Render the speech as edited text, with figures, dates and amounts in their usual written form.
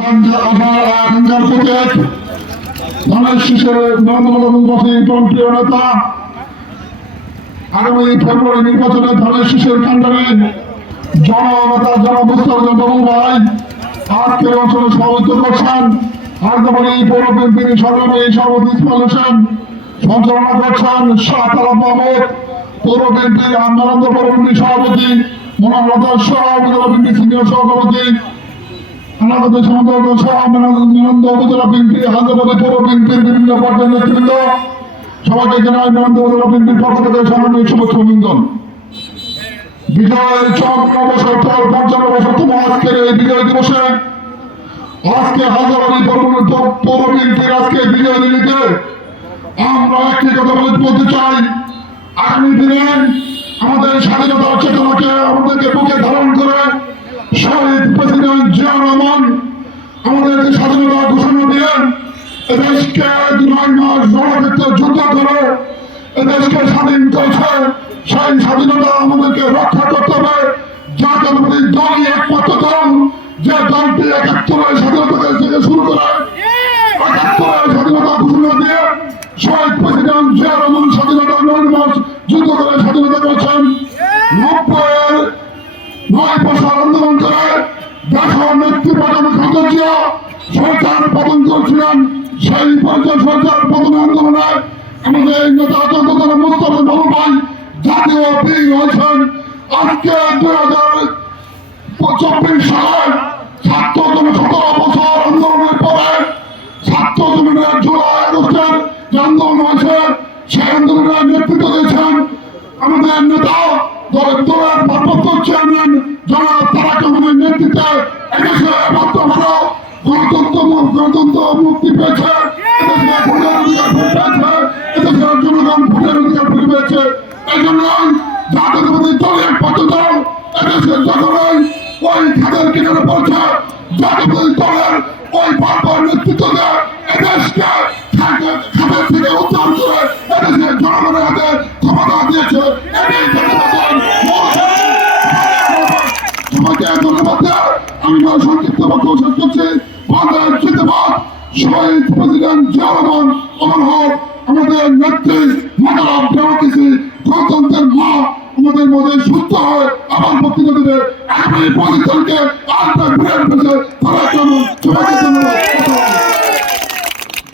আকাঙ্ক্ষার প্রতীক ধানের শীষের প্রিয় নেতা আগামী ফেব্রুয়ারি নির্বাচনে ধানের শীষের কাণ্ডারে জননেতা জনবস্থার বাবু ভাই আজকের অঞ্চলে সভাপতিত্ব করছেন। আগামী পৌর বিএনপির সংগ্রামী সভাপতি ইসমাইল হোসেন সঞ্চালনা করছেন। শাহতালাব মাহমুদ পৌর বিএনপির আনন্দ পৌর বিএনপির সভাপতি মনোহর সহ উপজেলা বিএনপির সিনিয়র সভাপতি আমাদের সমন্বয় সহ মেনন্দ উপজেলা বিএনপি হাজারবাদী পৌর বিএনপির বিভিন্ন পর্যায়ের নেতৃবৃন্দ সবাইকে জানাই মেনন্দ উপজেলা বিএনপির পক্ষ থেকে সংগ্রামী শুভেচ্ছা অভিনন্দন। বিজয়ের 54তম আজকের এই বিজয় দিবসে আজকে হাজারবাদী পৌর বিএনপির আজকে বিজয় দিল্লিতে আমরা একটি কথা বলতে চাই। আগামী দিনে আমাদের স্বাধীনতার চেতনাকে আমাদেরকে বুকে ধারণ করে শহীদ প্রেসিডেন্ট জিয়া রহমান আমাদেরকে স্বাধীনতা ঘোষণা দিয়ে এদেশকে 9 মাস রণক্ষেত্রে যুদ্ধ করে এদেশকে স্বাধীন করেছে। সেই স্বাধীনতা আমাদেরকে রক্ষা করতে হবে। জাতীয়তাবাদী দলই একমাত্র দল যে দলটি 71 স্বাধীনতা থেকে শুরু করে 71 স্বাধীনতা ঘোষণা দিয়ে শহীদ প্রেসিডেন্ট জিয়া রহমান স্বাধীনতা 9 মাস যুদ্ধ করে স্বাধীনতা করেছেন। 9 বছর আন্দোলন করে দেশের নেতৃত্ব সরকার পতন করেছিলেন। সেই পর্যায়ে সরকার পতন আন্দোলনে আমাদের নেতা জনতা মুস্তফা বাবু ভাই জাতীয় বীর হয়েছেন। আজকে 2024 সালে 17 বছর আন্দোলনের পরে ছাত্র জমিনের জুলাই আগস্টের যে আন্দোলন হয়েছে সেই আন্দোলনের নেতৃত্ব দিয়েছেন আমাদের নেতা দলের ভারপ্রাপ্ত চেয়ারম্যান জনাব তারেক রহমানের নেতৃত্বে এদেশে বর্তমানে গণতন্ত্র মুক্তি পেয়েছে। এদেশে ভোটের অধিকার ফিরে পেয়েছে। এদেশের জনগণ ভোটের অধিকার ফিরে পেয়েছে। এই জন্য জাতীয়তাবাদী দল একমাত্র দল এদেশের জনগণ ওই খাদের কিনারে পড়ছে। জাতীয়তাবাদী দলের ওই বারবার নেতৃত্ব দেয় এদেশকে খাদের থেকে উদ্ধার করে এদেশের জনগণের হাতে ক্ষমতা দিয়েছে। আমি সংক্ষিপ্ত বক্তব্য শেষ করছি। বাংলাদেশ জিন্দাবাদ। শহীদ প্রেসিডেন্ট জিয়া রহমান অমর হোক। আমাদের নেত্রী মাদারাম ডেমোক্রেসি গণতন্ত্রের মা আমাদের মধ্যে সুস্থ হয় আবার বক্তৃতা দেবে। আগামী 25 তারিখে আরেকটা বিরাট পেছে তারা জন্য সবাইকে ধন্যবাদ।